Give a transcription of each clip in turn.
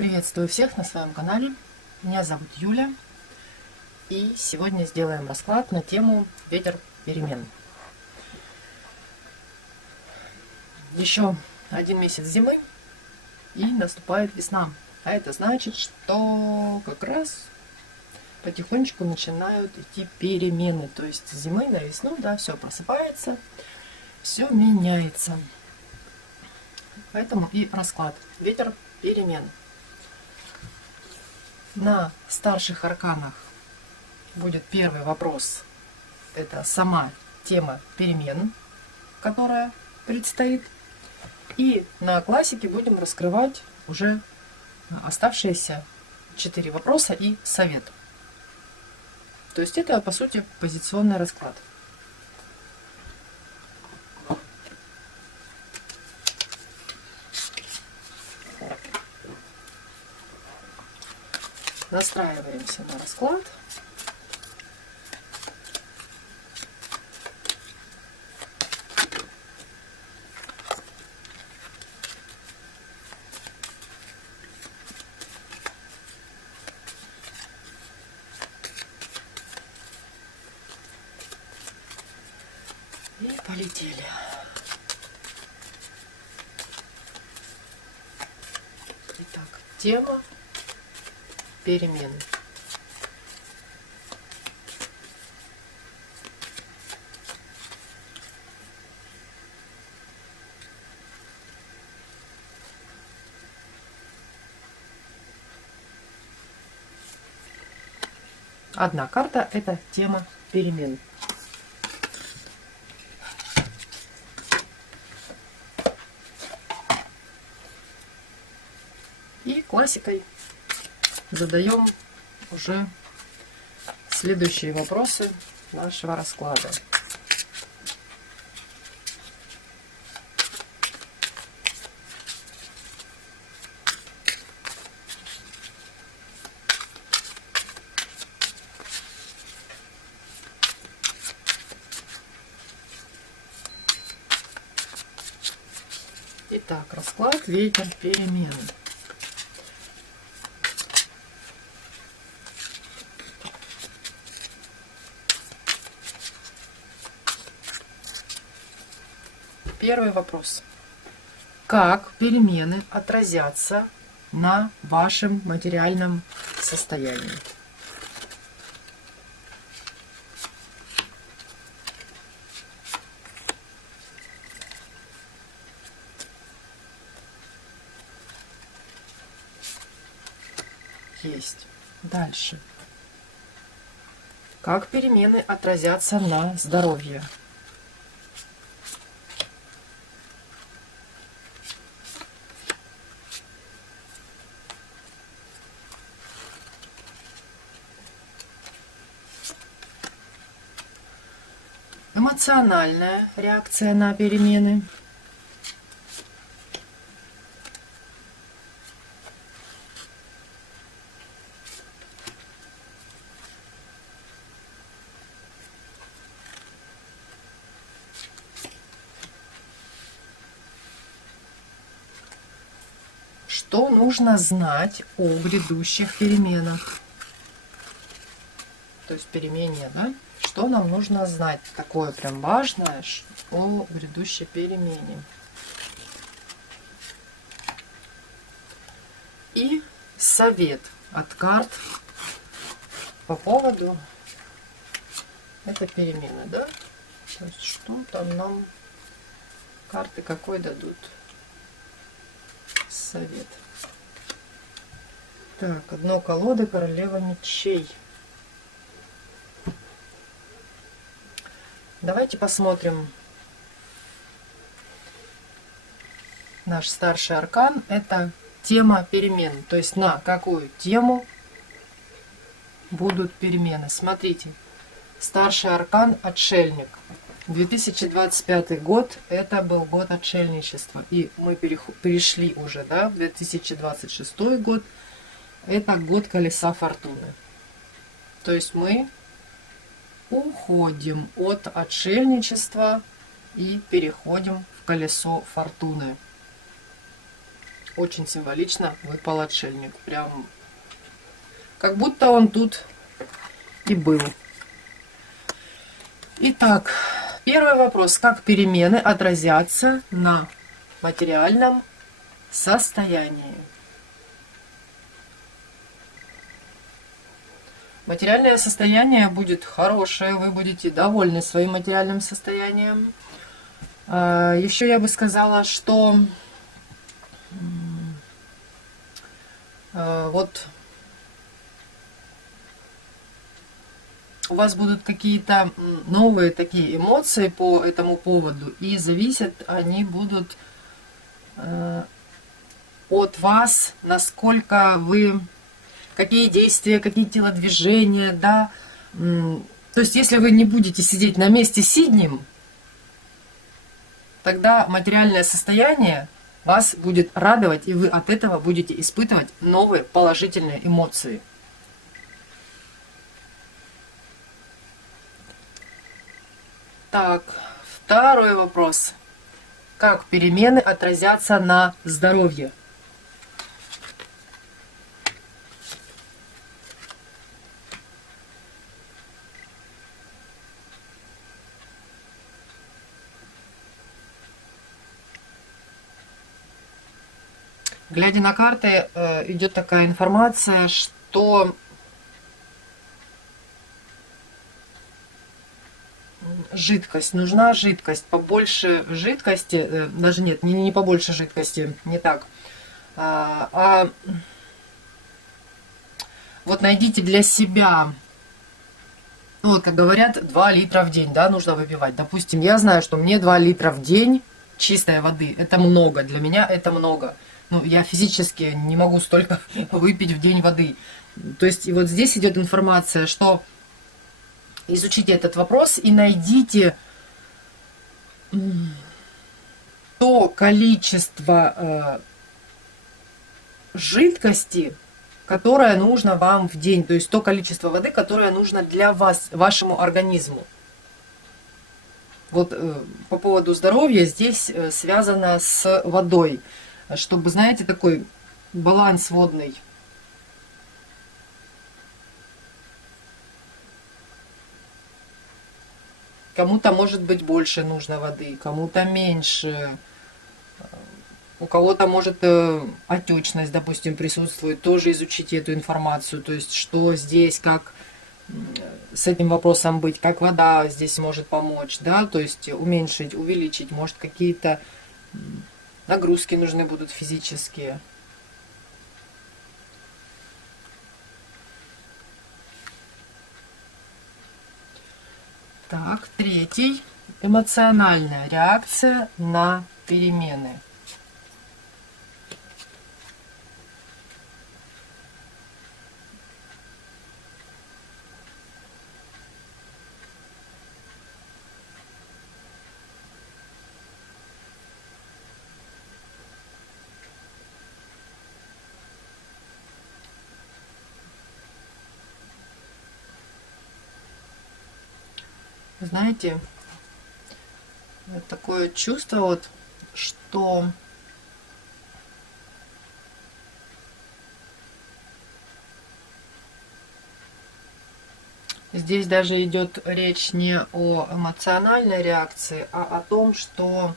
Приветствую всех на своем канале. Меня зовут Юля. И сегодня сделаем расклад на тему ветер перемен. Еще один месяц зимы и наступает весна. А это значит, что как раз потихонечку начинают идти перемены. То есть с зимы на весну, да, все просыпается, все меняется. Поэтому и расклад. Ветер перемен. На старших арканах будет первый вопрос. Это сама тема перемен, которая предстоит. И на классике будем раскрывать уже оставшиеся 4 вопроса и совет. То есть это, по сути, позиционный расклад. Настраиваемся на расклад. И полетели. Итак, тема перемен. Одна карта – это тема перемен. И классикой задаем уже следующие вопросы нашего расклада. Итак, расклад ветер перемен. Первый вопрос. Как перемены отразятся на вашем материальном состоянии? Есть. Дальше. Как перемены отразятся на здоровье? Эмоциональная реакция на перемены. Что нужно знать о грядущих переменах? То есть перемене, да? Что нам нужно знать такое прям важное о грядущей перемене? И совет от карт по поводу этой перемены, да? То есть что там нам карты какой дадут? Совет. Так, одно колода, королева мечей. Давайте посмотрим. Наш старший аркан – это тема перемен. То есть на какую тему будут перемены. Смотрите. Старший аркан – отшельник. 2025 год – это был год отшельничества. И мы перешли уже, да, в 2026 год. Это год колеса фортуны. То есть мы уходим от отшельничества и переходим в колесо фортуны. очень символично выпал отшельник. Прям как будто он тут и был. Итак, первый вопрос. Как перемены отразятся на материальном состоянии? Материальное состояние будет хорошее, вы будете довольны своим материальным состоянием. Еще я бы сказала, что вот у вас будут какие-то новые такие эмоции по этому поводу, и зависят они будут от вас, насколько вы, какие действия, какие телодвижения, да. То есть, если вы не будете сидеть на месте сиднем, тогда материальное состояние вас будет радовать, и вы от этого будете испытывать новые положительные эмоции. Так, второй вопрос. Как перемены отразятся на здоровье? Глядя на карты, идет такая информация, что жидкость, нужна жидкость, побольше жидкости, даже нет, не побольше жидкости, не так, вот найдите для себя, ну, вот как говорят, 2 литра в день, да, нужно выпивать. Допустим, я знаю, что мне 2 литра в день чистой воды, это много, для меня это много. Ну, я физически не могу столько выпить в день воды. То есть, и вот здесь идет информация, что изучите этот вопрос и найдите то количество жидкости, которое нужно вам в день, то есть то количество воды, которое нужно для вас, вашему организму. Вот по поводу здоровья здесь связано с водой, чтобы, знаете, такой баланс водный. Кому-то, может быть, больше нужно воды, кому-то меньше. У кого-то может отечность, допустим, присутствует. Тоже изучите эту информацию. То есть, что здесь, как с этим вопросом быть, как вода здесь может помочь, да, то есть уменьшить, увеличить, может, какие-то нагрузки нужны будут физические. Так, третий. Эмоциональная реакция на перемены. Знаете, такое чувство, вот, что здесь даже идет речь не о эмоциональной реакции, а о том, что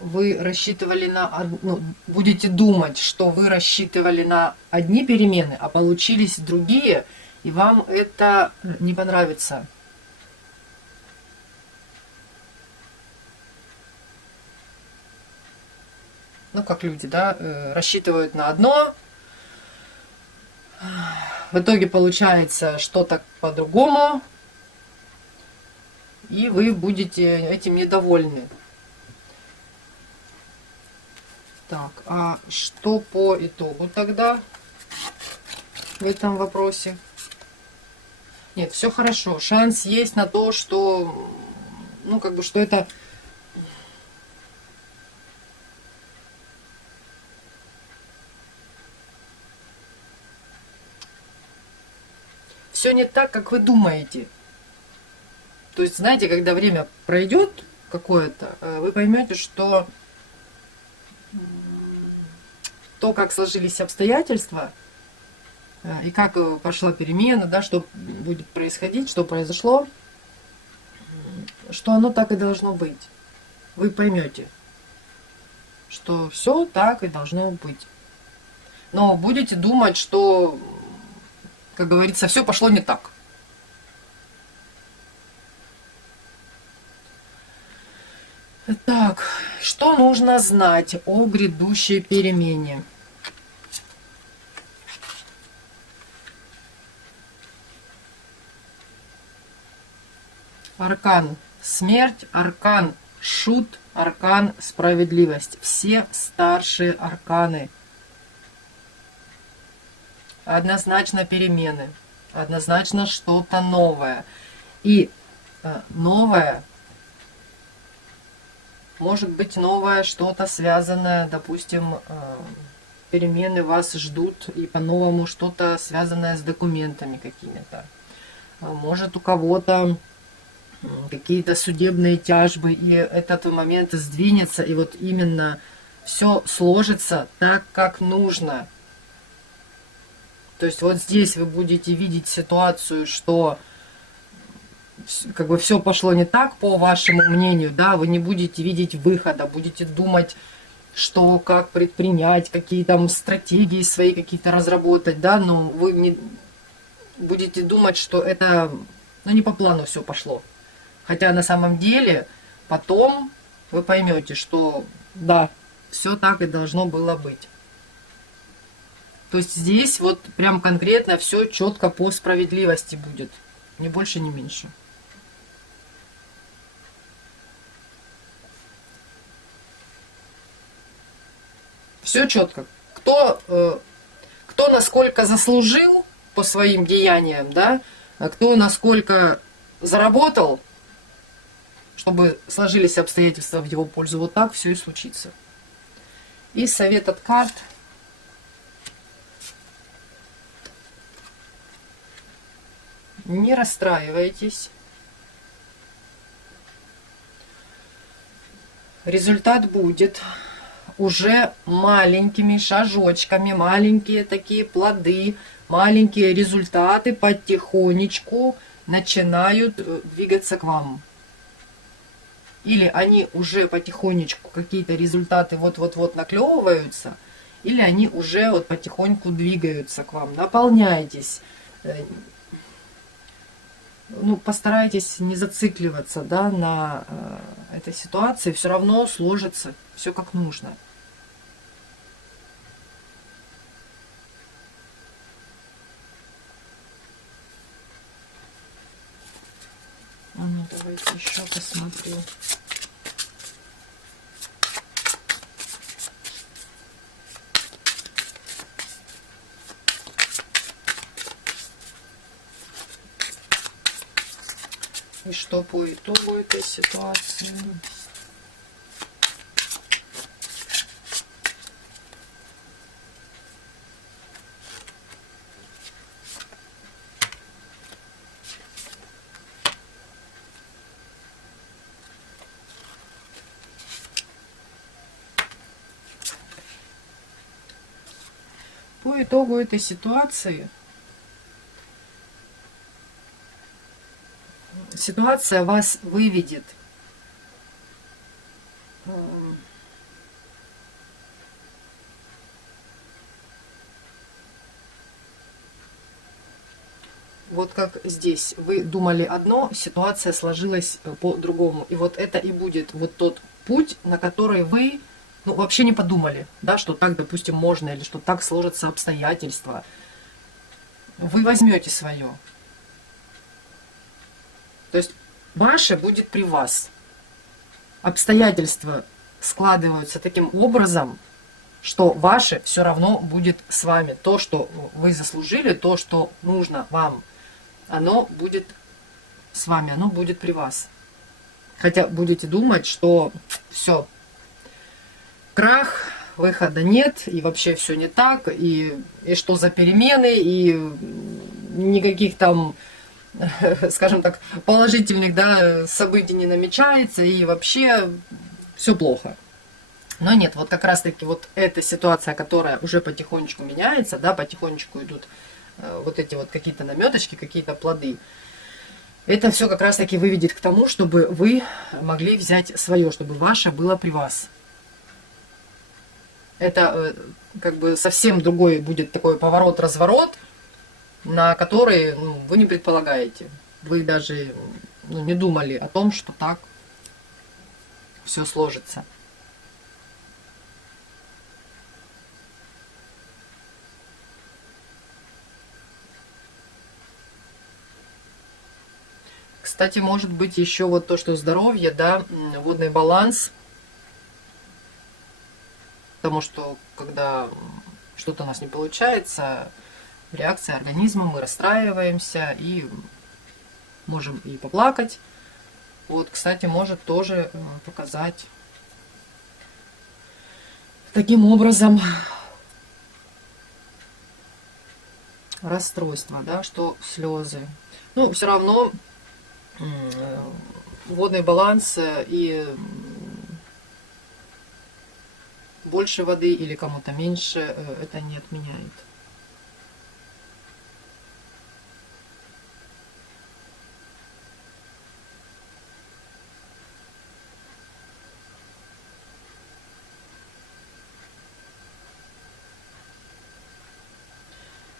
вы рассчитывали на, ну, будете думать, что вы рассчитывали на одни перемены, а получились другие, и вам это не понравится. Ну, как люди, да, рассчитывают на одно, в итоге получается что-то по-другому, и вы будете этим недовольны. Так, а что по итогу тогда в этом вопросе? Нет, все хорошо. Шанс есть на то, что, ну, как бы, что это все не так, как вы думаете. То есть, знаете, когда время пройдет какое-то, вы поймете, что то, как сложились обстоятельства, и как пошла перемена, да, что будет происходить, что произошло, что оно так и должно быть. Вы поймете, что все так и должно быть. Но будете думать, что, как говорится, все пошло не так. Так, что нужно знать о грядущей перемене? Аркан смерть, аркан шут, аркан справедливость. Все старшие арканы. Однозначно перемены. Однозначно что-то новое. И новое, может быть новое что-то связанное, допустим, перемены вас ждут, и по-новому что-то связанное с документами какими-то. Может у кого-то какие-то судебные тяжбы, и этот момент сдвинется, и вот именно все сложится так, как нужно. То есть вот здесь вы будете видеть ситуацию, что как бы все пошло не так, по вашему мнению, да, вы не будете видеть выхода, будете думать, что, как предпринять, какие там стратегии свои какие-то разработать, да, но вы не будете думать, что это, ну, не по плану все пошло. Хотя на самом деле потом вы поймете, что да, все так и должно было быть. То есть здесь вот прям конкретно все четко по справедливости будет. Ни больше, ни меньше. Все четко. Кто насколько заслужил по своим деяниям, да, а кто насколько заработал, чтобы сложились обстоятельства в его пользу, вот так все и случится. И совет от карт. Не расстраивайтесь. Результат будет уже маленькими шажочками, маленькие такие плоды, маленькие результаты потихонечку начинают двигаться к вам. Или они уже потихонечку, какие-то результаты вот-вот-вот наклевываются, или они уже вот потихоньку двигаются к вам. Наполняйтесь. Ну, постарайтесь не зацикливаться, да, на этой ситуации, все равно сложится все как нужно. Ну, давайте еще посмотрю. И что по итогу этой ситуации? По итогу этой ситуации ситуация вас выведет вот как здесь. Вы думали одно, ситуация сложилась по-другому. И вот это и будет вот тот путь, на который вы ну, вообще не подумали, да, что так, допустим, можно, или что так сложатся обстоятельства. Вы возьмете свое. То есть ваше будет при вас. Обстоятельства складываются таким образом, что ваше все равно будет с вами. То, что вы заслужили, то, что нужно вам, оно будет с вами, оно будет при вас. Хотя будете думать, что все, крах, выхода нет, и вообще все не так, и что за перемены, и никаких там, скажем так, положительных, да, событий не намечается, и вообще все плохо. Но нет, вот как раз таки вот эта ситуация, которая уже потихонечку меняется, да, потихонечку идут вот эти вот какие-то наметочки, какие-то плоды. Это все как раз таки выведет к тому, чтобы вы могли взять свое, чтобы ваше было при вас. Это как бы совсем другой будет такой поворот-разворот, на который вы не предполагаете. Вы даже не думали о том, что так все сложится. Кстати, может быть еще вот то, что здоровье, да, водный баланс, потому что когда что-то у нас не получается, реакция организма, мы расстраиваемся и можем и поплакать. Вот, кстати, может тоже показать таким образом расстройство, да, что слезы. Ну, все равно водный баланс и больше воды или кому-то меньше это не отменяет.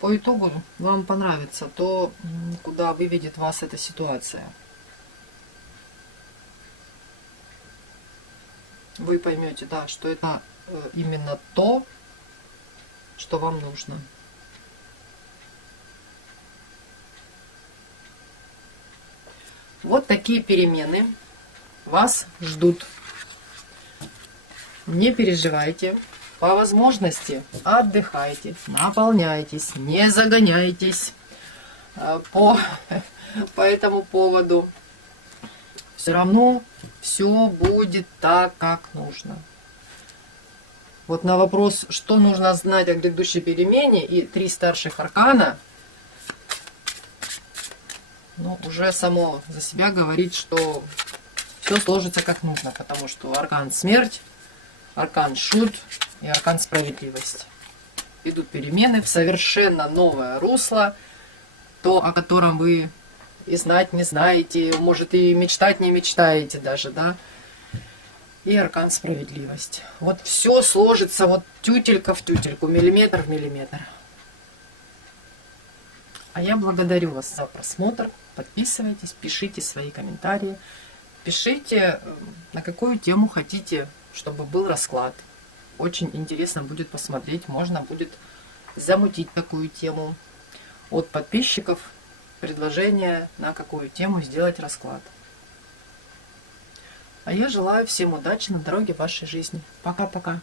По итогу вам понравится то, куда выведет вас эта ситуация. Вы поймете, да, что это именно то, что вам нужно. Вот такие перемены вас ждут. Не переживайте. По возможности отдыхайте, наполняйтесь, не загоняйтесь по этому поводу. Все равно все будет так, как нужно. Вот на вопрос, что нужно знать о грядущей перемене и 3 старших аркана, уже само за себя говорит, что все сложится как нужно, потому что аркан смерть, аркан шут и аркан справедливость. Идут перемены в совершенно новое русло, то, о котором вы и знать не знаете, может и мечтать не мечтаете даже, да. И аркан справедливость. Вот все сложится вот тютелька в тютельку, миллиметр в миллиметр. А я благодарю вас за просмотр. Подписывайтесь, пишите свои комментарии. Пишите, на какую тему хотите, чтобы был расклад. Очень интересно будет посмотреть. Можно будет замутить такую тему. От подписчиков предложение, на какую тему сделать расклад. А я желаю всем удачи на дороге вашей жизни. Пока-пока.